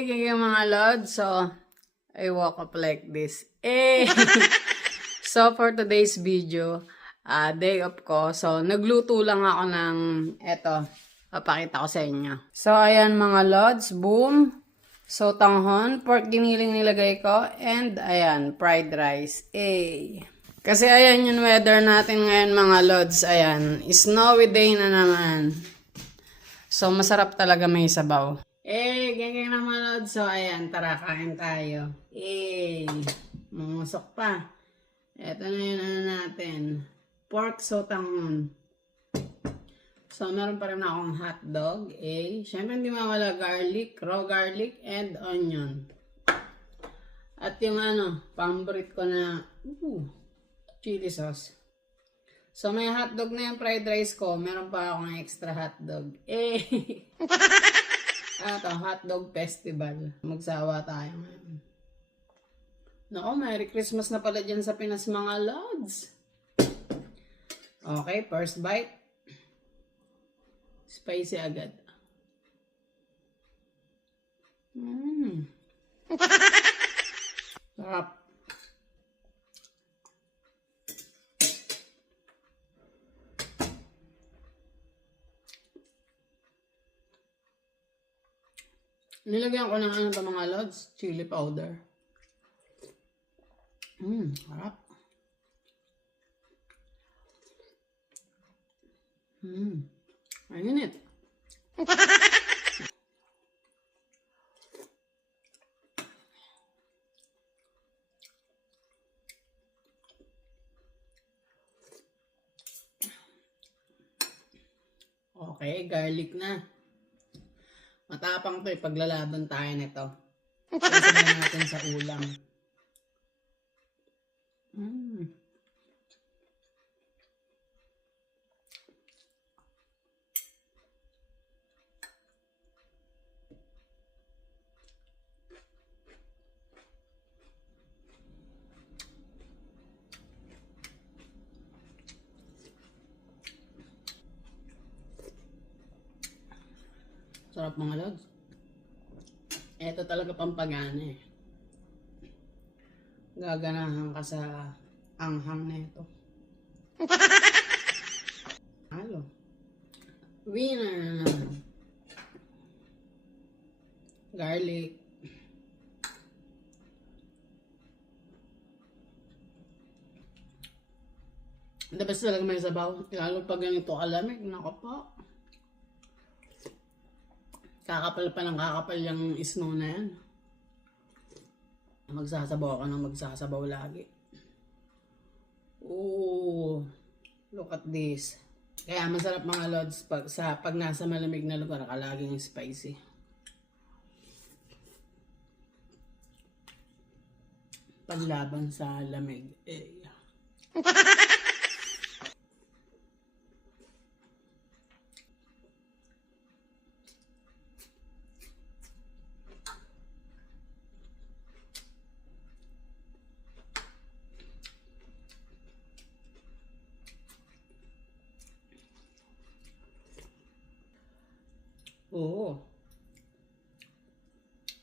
Ganyan mga lods. So, I woke up like this. So, for today's video, day off ko. So, nagluto lang ako ng eto. Papakita ko sa inyo. So, ayan mga lods. Boom. So, tanghon. Pork giniling nilagay ko. And, ayan, fried rice. Kasi ayan yung weather natin ngayon mga lods. Ayan, snowy day na naman. So, masarap talaga may sabaw. Ganyan na mga lods. So, ayan, tara, kain tayo. Mamusok pa. Ito na yun natin. Pork sotanghon. So, meron pa rin akong hotdog. Siyempre, hindi mawala garlic, raw garlic, and onion. At yung paborito ko na, chili sauce. So, may hotdog na yung fried rice ko. Meron pa akong extra hotdog. Ito, hotdog festival. Magsawa tayo ngayon. Naku, Merry Christmas na pala dyan sa Pinas mga lods. Okay, first bite. Spicy agad. Sarap. Nilagyan ko ng mga lods, chili powder. Harap. Ayun it. Okay, garlic na. Matapang to paglalaban tayo nito. Sasabihin natin sa ulam. Sarap mga lods. Ito talaga pampagana Gaganahan ka sa anghang na ito. Halo. Winner. Garlic. The best talaga may sabaw. Lalo pag ganito kalamig. Nako po. Kakapal pa ng kakapal yung snow na yan. Magsasabaw ka ng magsasabaw lagi. Look at this. Kaya masarap mga lods pag nasa malamig na lugar ka laging spicy. Paglaban sa lamig.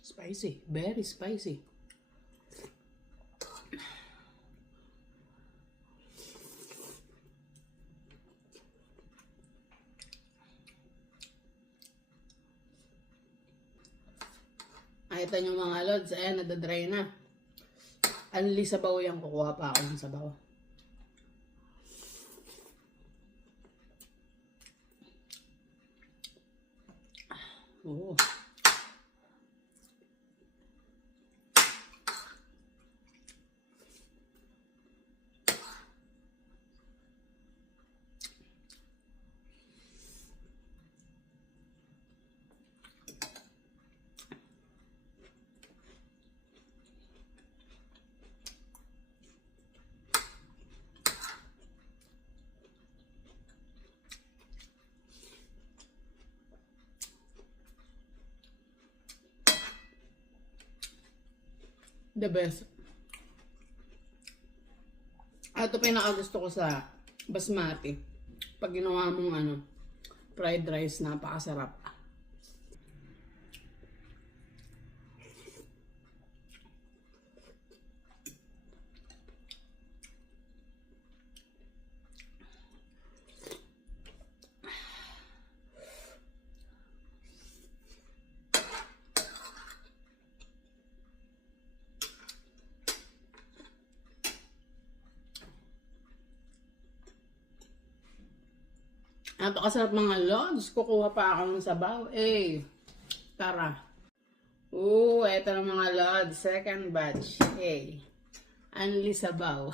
Spicy. Very spicy. Ito yung mga lods. Ayan, nadadry na. Anli sabaw yung kukuha pa ako ng sabaw. The best. Ito pinakagusto ko sa basmati. Pag ginawa mong fried rice, napakasarap. Napakasarap mga lods. Kukuha pa ako ng sabaw. Eh, tara. Eto na mga lods. Second batch. Eh, anli sabaw.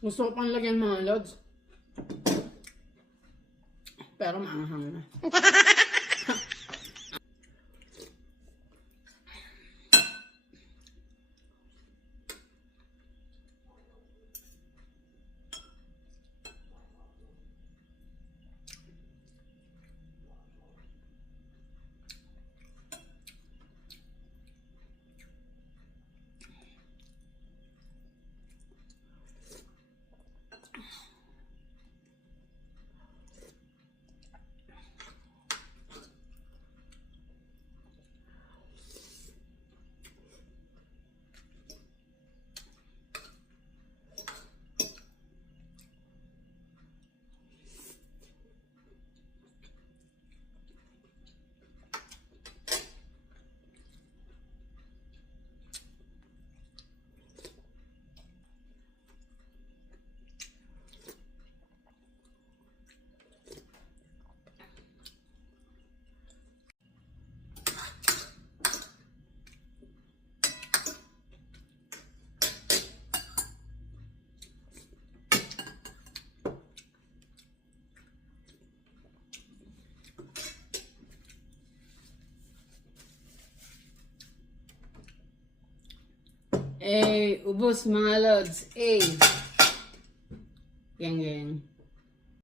Gusto ko pang lagyan mga lods. Pero maanghang na. Eh, ubos mga lods. Eh. Yang.